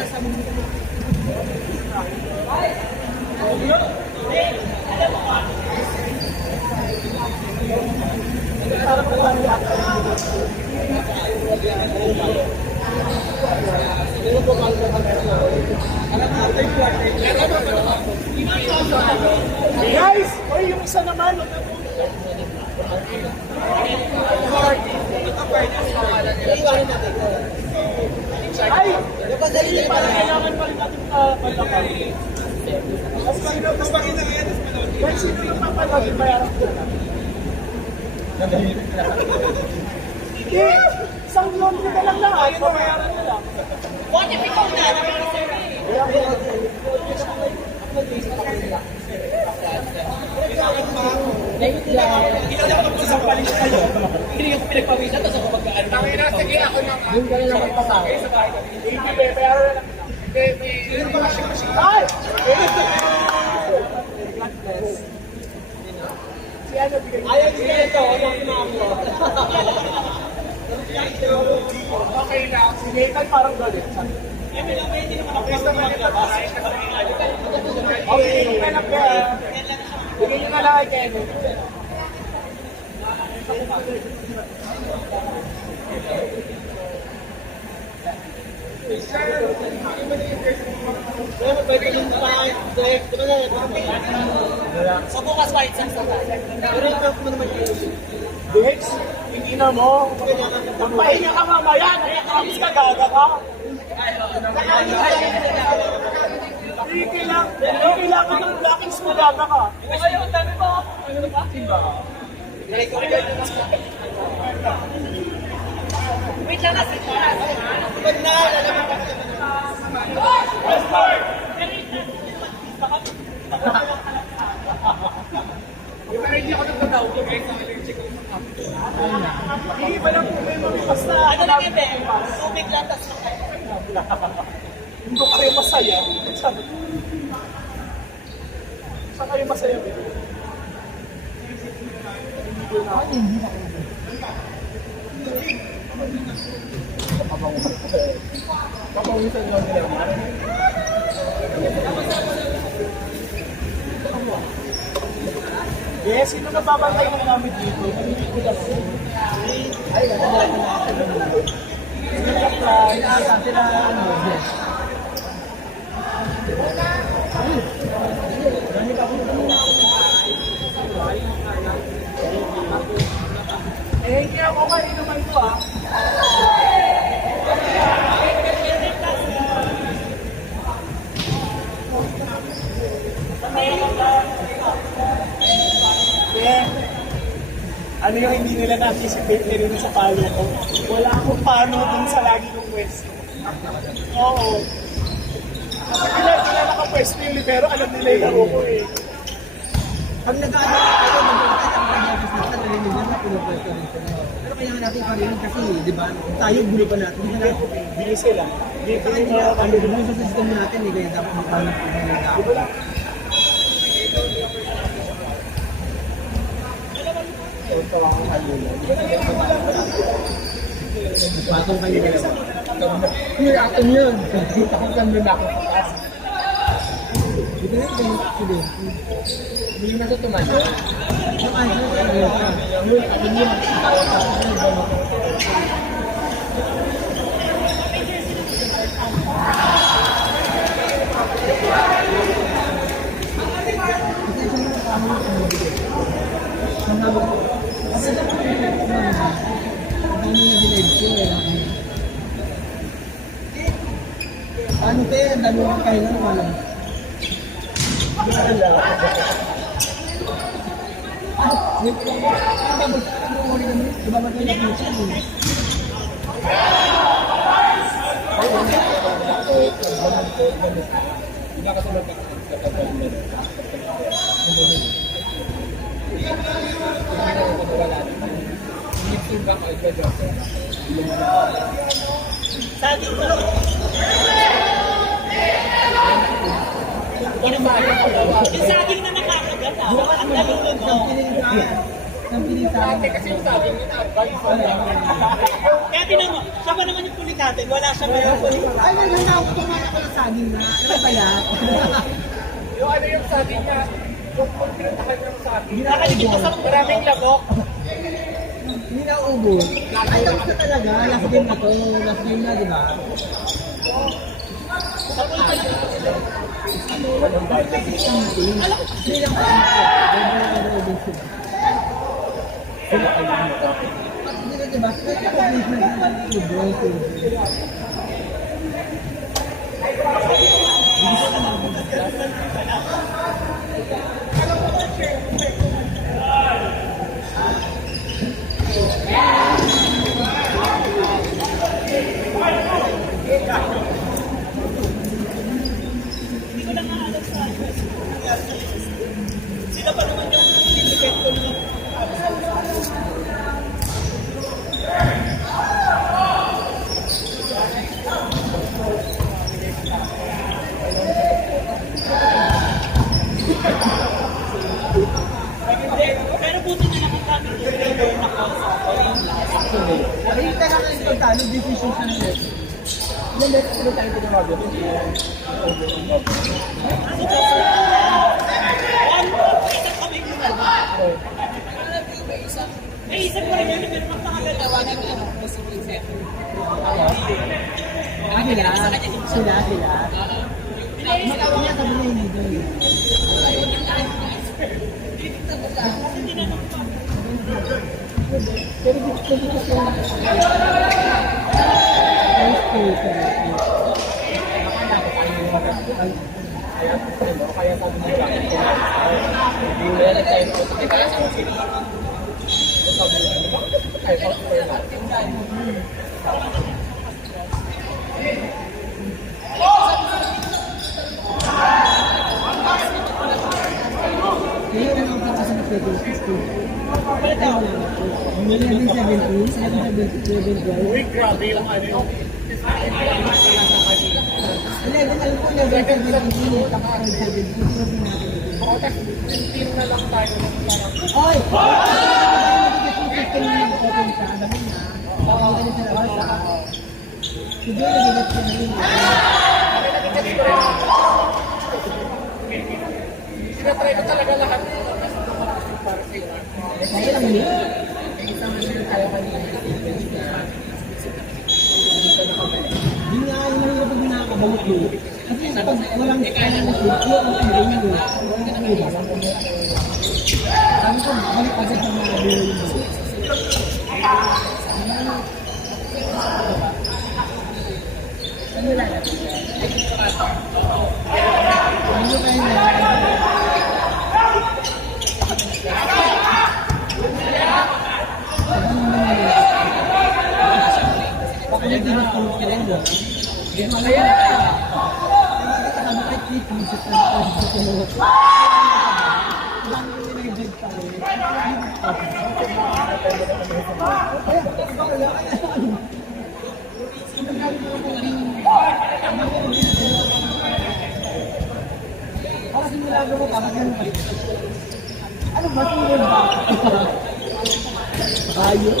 Guys, oy, yung isa naman. Ay, dali para kailangan pa rin natin paglaban. Guys, sino yung papalagin bayaran ko? Hindi, isang loan ko na lang lahat, babayaran na lang. What if ikaw na? Hindi yung pinagpawisan, tapos ako magkaan. Sige, ako nang yung ka na lang magpasakay sa bahay. Hindi, bayaran na lang. Ay! God bless. Si ano, bigay. Ayaw din ito, ayaw pinako. Okay lang. Si Nathan parang galit. Hindi naman ako Basta malilabas. Okay, bigay lang ka. Bigay nyo na lang kay Kevin. Sa bukas white sauce na tayo. Dex, hindi na mo. Magpahinga ka mamaya. Nakakamis ka, gaga ka. Hindi kailangan ng blockings mo, gaga ka. Ayaw, ang dami mo. Ano ba? Wait lang kasi. Pag naalala mo. Yung hindi ako nagtataw ko, guys, ang allergic ko sa kapto. Hindi ba lang po kayo basta Ano lang yung bebe? Tubig lang, tas hindi ko kayo masaya. Saan kayo masaya? Papawisan nyo nila. Yes, sino nababantay ng namin dito? Hindi ko lang. Ay, sila ano, yes. Eh, hindi ako kayo naman ito ah. Eh, ano yung hindi nila na-anticipate rin sa palo ko? Wala akong pano dun sa lagi kong pwesto. Oo. Kasi kailangan nakapwesto yung libero, alam nila yung laro ko eh. Pag nag-aaral tayo, mag-aaral tayo sa narinig na pinupwesto rin sila. Pero kailangan natin parinig kasi, di ba, tayo gulo pa natin. Bili sila. Bili Kaya mo ako ano, gulo sa system natin, kaya dapat magpapalong po na Di ba lang? Ito ang halula. Patong kayo na lang. Hindi atin yun. Takot na ako. Dito na ito. Sige. Hindi na ito tumano. Ay, atin yun. Ano kaya? Dami mo kayo na wala. Yung saging na nakakagat, ang dalungan mo. Ang pinita. Kaya tinan mo, siya ba naman yung kulit natin, wala siya ngayon. Ay, may nang ako kumain ako ng saging na. Ano ba yan? Yung ano yung sabi niya, yung pinuntahan ng sabi. Nakaligid ka sa maraming labok. Hindi na ubo. Ay, tapos na talaga. Last game na to. Last game na, di ba? Hindi lang pa. Hindi na, di ba? Hindi ko lang naalam sa sila pa naman yung pinipet ko ng pero buti na lang ang kami deliver na konsa yung last. Ay, talaga yung pagkano, decision siya ng left. Yung left, sila tayo tinawagan. Ano to sir? Isang kami gumawa. May isang ko rin yun, pero magpakagalawa na yung Sila. Matawag niya sabi niya hindi doon. Pero gusto ko kasi Kaya sabi niya, hindi wala na tayo ito. Kaya sa mga sila. Sabi niya, bakit tayo pa natin? ngayon na lang kasi sa February 16. Ay, wala na po. Ngayon din 17, 17, Uy, grabe yung ano yung 11, alam ko, 11, 17, tapos 17, hindi natin ito. ako, tapos 15 na lang tayo ng parang Oy! Siguro nabigat ko na yun. sinatry ko talaga lahat para sa iyo. Kaya lang yun. Yun nga, yung mahirap pag nakakabawit yun. Kasi pag walang kaya na food, yun ang pinagay yun. Sabi ko, balik agad sa mga bilo yun. Ano lang? Ano kayo na? Baka na din ako kailan doon. Hindi mo alam yan. Sabi kahit hindi ko sa ano ba? Tingin ba? Ayo.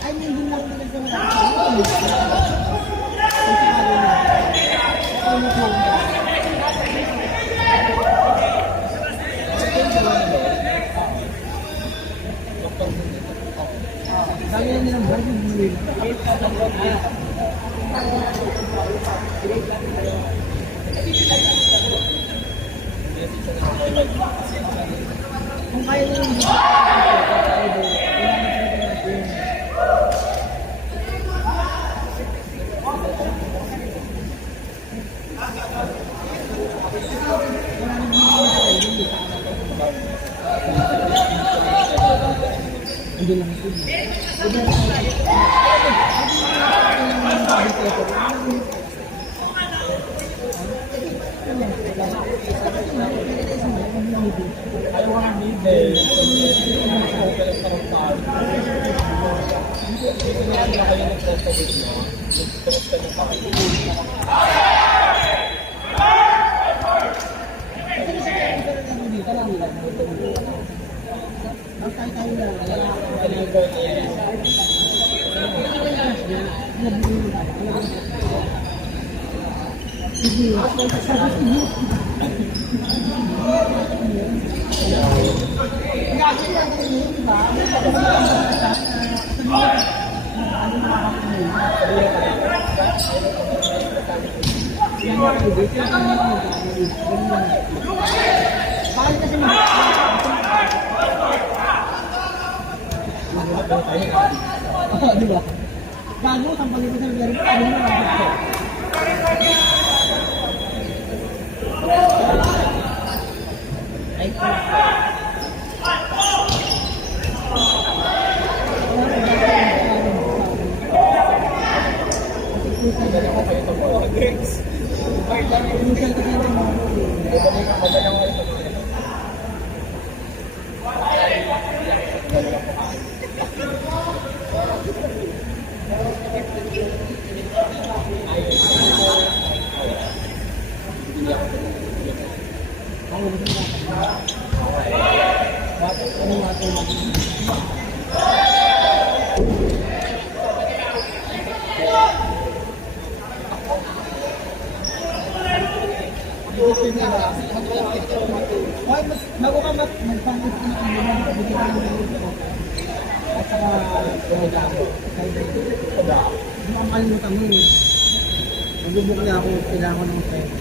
Ay, hindi lang talaga Sabi nilang bago buwin. Kung kaya nyo yung Hindi lang ito. Ayaw nga need eh. Okay lang sa tao. Hindi ko na kayo nag-contact mo. Nag-contact ka na sa akin. Di ba? Gago, sampalin ko sa lugar mo, ano mo nakakit ko? Hoy, bago ka mag-pangit ka na ang mga bigyan ka ng mga at saka hindi ang kalimutan mo eh. Magbubuk niya ako, kailangan ko ng pera.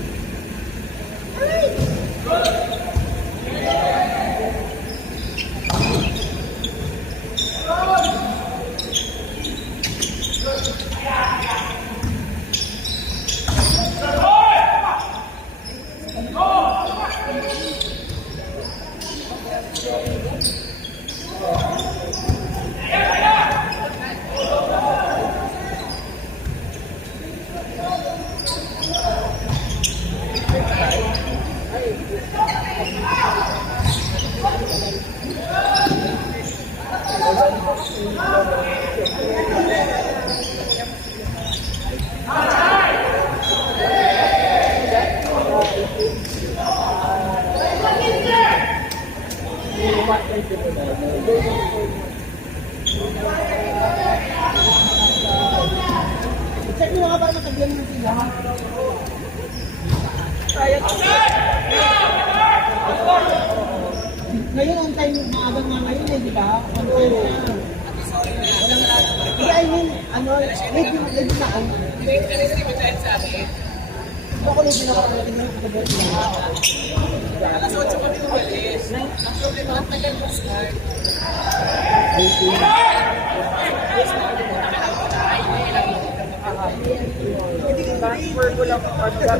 Check mo nga para matagyan mo sila. Ngayon on time, maagang nga ngayon eh, di ba? On time na. Hindi, I mean, ano, late na ako. Ako late na ako, late na ako. Alas 8 kami umalis. Ang problema, ang tagal mo start. Hindi ka ba? Work ko lang sa pagpapalat.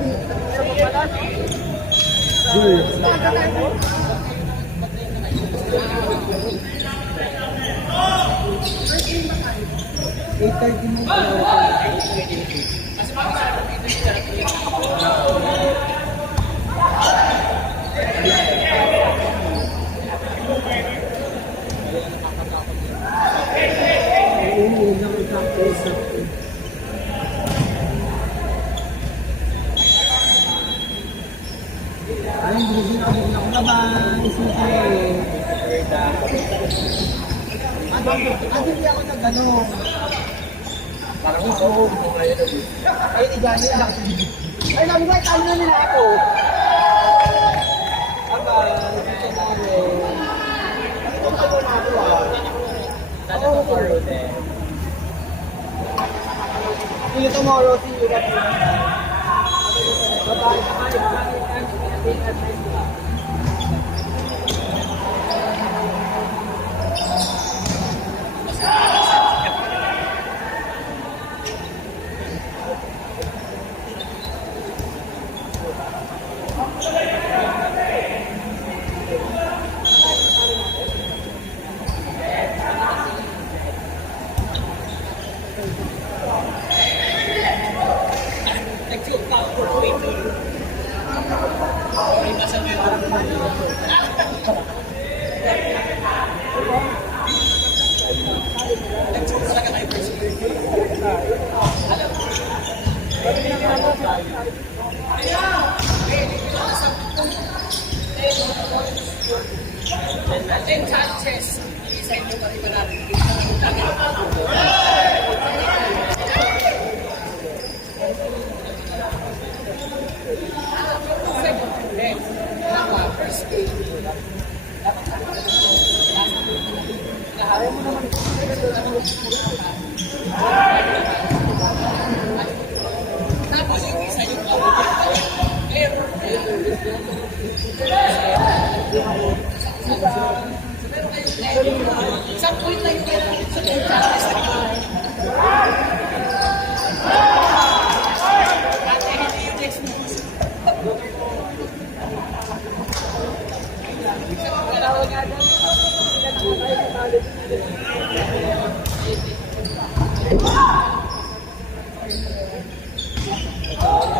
Ayun, binigyan ako na ba? Hindi ako nag-ano. Parang gusto ko ngayon na dito. Ay, igani lang. Ay, namin ba, talo na nila ako. Aba, nakita namin. Ito talo na ako ah. Sana tomorrow din. See you tomorrow, see you that evening. Bye-bye.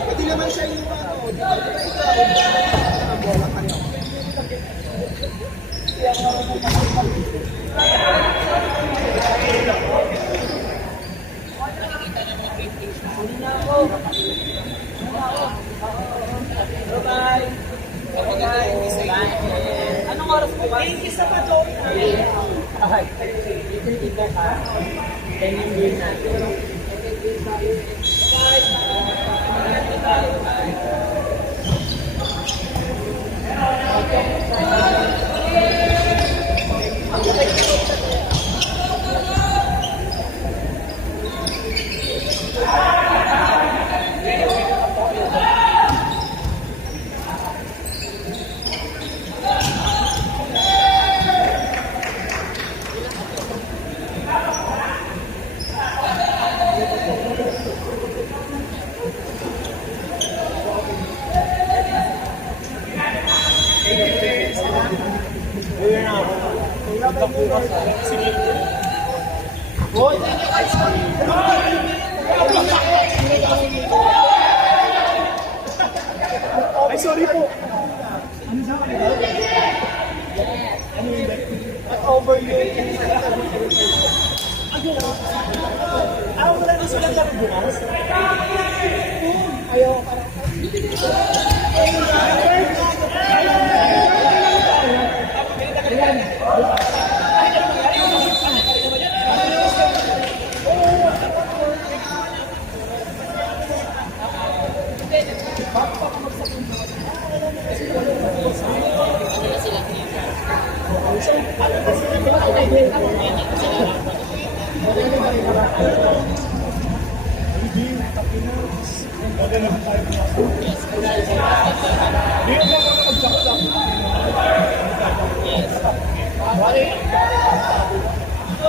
Pwede naman siya yung Anong oras po ba? Thank you sa pato. Sige. Ay, sorry po. Ano sa kanila? Ano yun? Over yun. Wala na silang laro bukas? Ayaw, parang...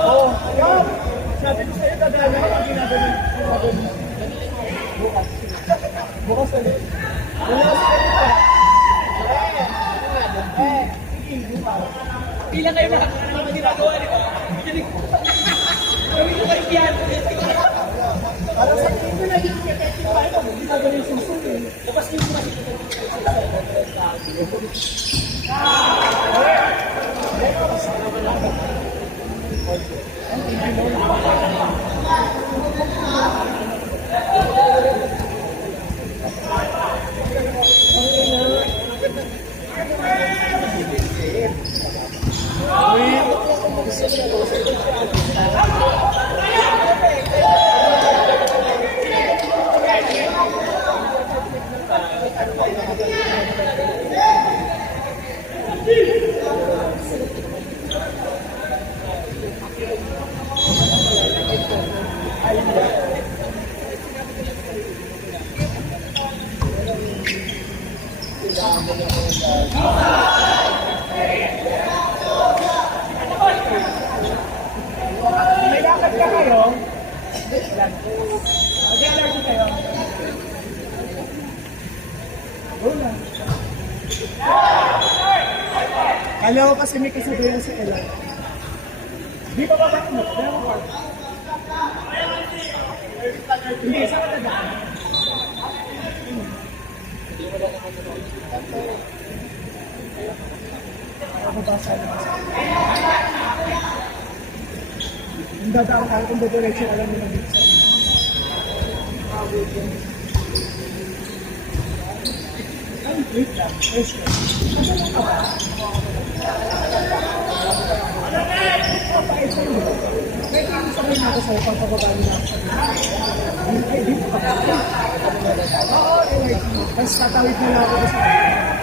Oh, ayan. Sabi ko sa'yo, dadaan ako pag ginagaling. Bukas. Bukas ulit. Wala sa'yo pa. Bilang kayo nakakalaman ng ginagawa, di ba? Kami ko kayo yan. Para sa tingin ko naging effective pa ito, hindi na ganun yung susunod. Tapos yung mga may lakad ka kayo? Mag-alert kayo? Wala. Kala ko kasi may kasabihan sa kailan. Di pa ba mo? Di ba ba? Hindi, saan ka na daan? Mababasa naman sa akin. Ang dadaan ka kung diretso alam mo na dito sa inyo. Ay, wait lang. First lang. Ano lang ka ba? Wait lang, sabay na ako sa'yo pagpapabali na ako. Ay, dito ka ba? Oo, wait. Tapos tatawid na lang ako sa akin.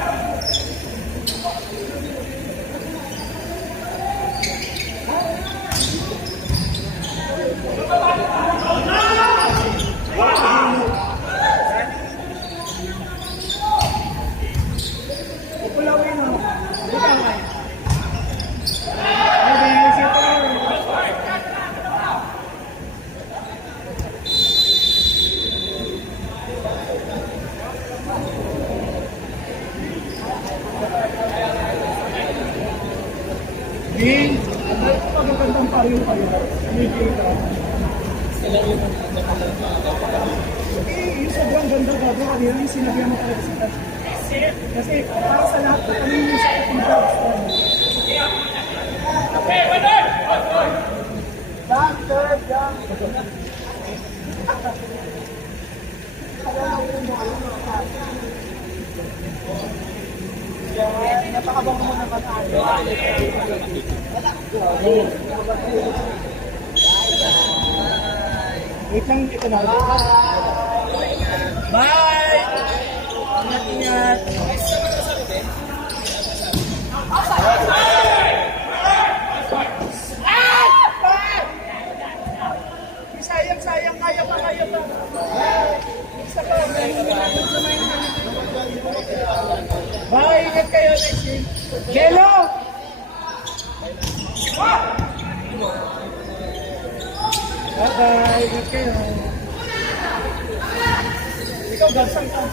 Pulawin mo. Butang ka. Okay, sige. Ding, magandang pariyo kayo. Medyo ito. Yung sobrang ganda gabi kanina, yung sinabihan mo talaga sa touch. Kasi para sa lahat ko, kami yung sa ating drugs. Back, third, down. Napakabang mo naman tayo. Wait lang, ito na. Bye! Ingat-ingat! Sayang, kaya pa. Isa pa. Bye, ingat kayo next week. Jello! Bye-bye, ingat kayo. Ikaw, gansang ka.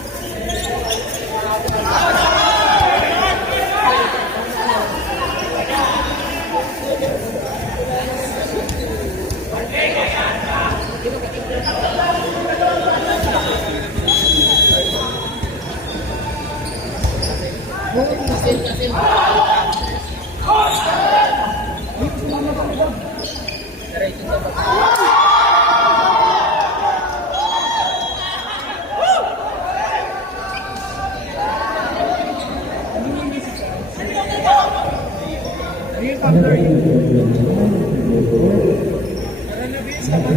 After you. Para nabis ka pa